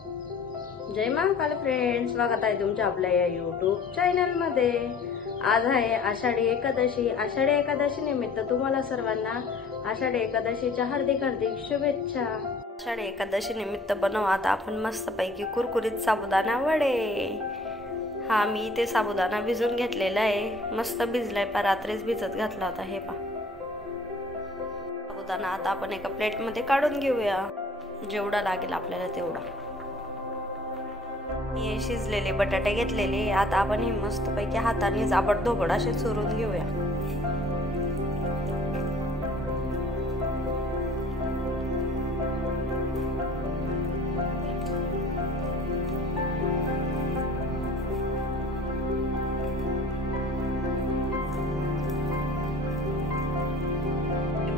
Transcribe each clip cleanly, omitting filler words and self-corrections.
जय Mahakal friends, स्वागत आहे तुमच्या आपल्या या यूट्यूब चॅनल मध्ये। आज आहे आषाढी एकादशी। आषाढी एकादशी निमित्त तुम्हाला सर्वांना आषाढी एकादशीच्या हार्दिक शुभेच्छा। आषाढी एकादशी निमित्त बनवा आता आपण मस्तपैकी कुरकुरीत साबुदाणा वडे। हा मी इथे साबुदाणा भिजून घेतलेला आहे, मस्त भिजलाय, पर रात्रीच भिजत घातला होता। हे पहा साबुदाणा आता आपण एका प्लेट मध्ये काढून घेऊया, जेवढा लागेल आपल्याला तेवढा। मी शिजलेले बटाटे घेतलेले, आता आपण हे मस्तपैकी हाताने जाबडधोबड असे चुरून घेऊया।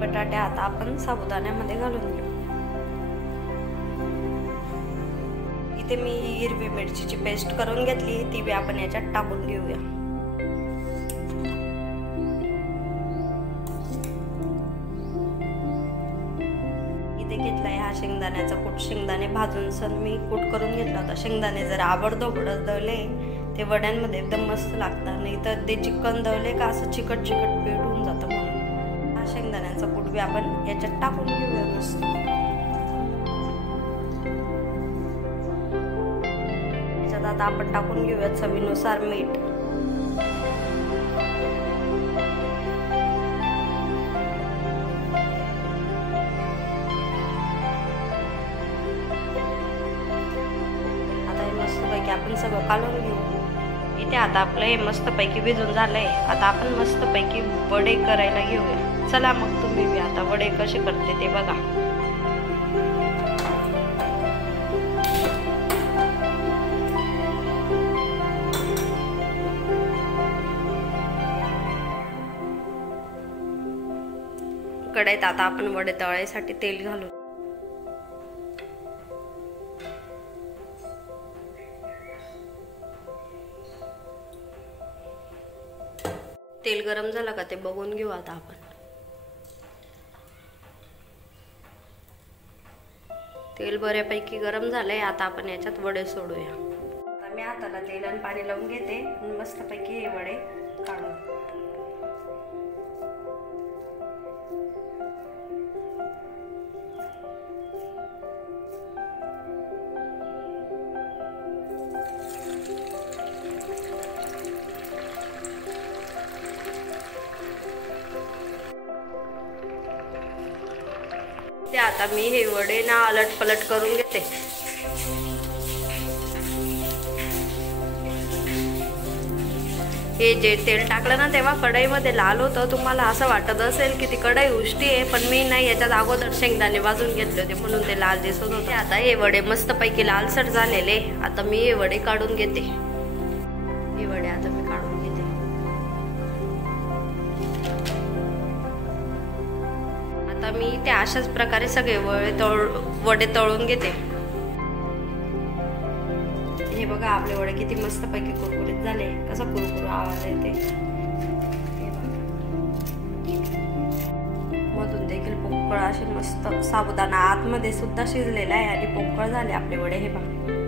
बटाटे आता आपण साबुदाण्यामध्ये घालून घेऊ। इथे मी हिरवी मिरचीची पेस्ट करून घेतली, ती बी आपण याच्यात टाकून घेऊया। इथे घेतलाय हा शेंगदाण्याचा कूट। शेंगदाणे भाजून सण मी कूट करून घेतला होता। शेंगदाणे जर आबडधोबड दळले ते वड्यांमध्ये एकदम मस्त लागतात, नाही तर ते चिकन दळले का असं चिकट चिकट पीठ होऊन जातं। म्हणून हा शेंगदाण्याचा कूट बी आपण याच्यात टाकून घेऊया मस्त। आता आपण टाकून घेऊया चवीनुसार मीठ। आता हे मस्तपैकी आपण सगळं काढून घेऊ। इथे आता आपलं हे मस्तपैकी भिजून झालंय, आता आपण मस्तपैकी वडे करायला घेऊया। चला मग तुम्ही बी आता वडे कसे करते ते बघा। कढईत आता आपण वडे तळायसाठी तेल घालू। तेल गरम झालं का ते बघून घेऊ आता आपण। तेल बऱ्यापैकी गरम झालंय, आता आपण याच्यात वडे सोडूया। आता मी हाताला तेल आणि पाणी लावून घेते आणि मस्तपैकी हे वडे काढू। ते आता मी हे वडे ना अलट पलट करून घेते। हे जे तेल टाकलं ना तेव्हा कढईमध्ये लाल होतं, तुम्हाला असं वाटत असेल की ती कढई उष्टी आहे, पण मी नाही, याच्यात अगोदर शेंगदाणे भाजून घेतले होते म्हणून ते लाल दिसत होते। आता हे वडे मस्तपैकी लालसर झालेले, आता मी हे वडे काढून घेते। हे वडे आता मी काढून घेते। आता मी ते अशाच प्रकारे सगळे वडे तळून घेते। हे बघा आपले वडे किती मस्तपैकी कुरकुरीत झाले, कसा कुरकुर आवाज येते। मधून देखील पोकळ असे मस्त साबुदाणा आतमध्ये सुद्धा शिजलेला आहे आणि पोकळ झाले आपले वडे। हे बघा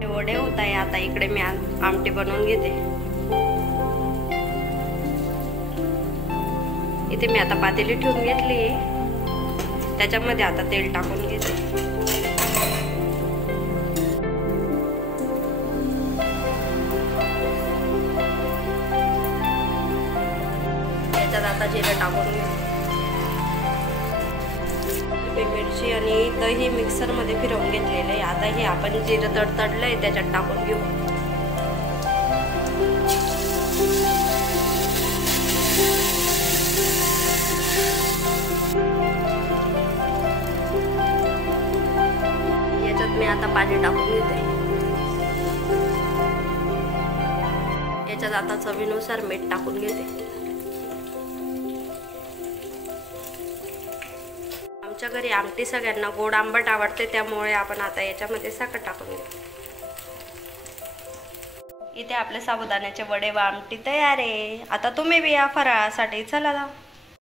हे वडे होत आहे। आता इकडे मी आमटी बनवून घेते। इथे मी आता पातेली ठेवून घेतली, त्याच्यामध्ये आता तेल टाकून घेते। याच्यात आता जिरं टाकून घेऊ। मिरची आणि दही मिक्सर मध्ये फिरवून घेतलेलं आहे, आता हे आपण जिरं तडतडलंय त्याच्यात टाकून घेऊ। मी आता पाणी टाकून घेते। याच्यात आता चवीनुसार मीठ टाकून घेते। आमच्या घरी आमटी सगळ्यांना गोड आंबट आवडते, त्यामुळे आपण आता याच्यामध्ये साखर टाकून घेऊ। इथे आपले साबुदाण्याचे वडे व आमटी तयार आहे। आता तुम्ही बी या फराळासाठी चला।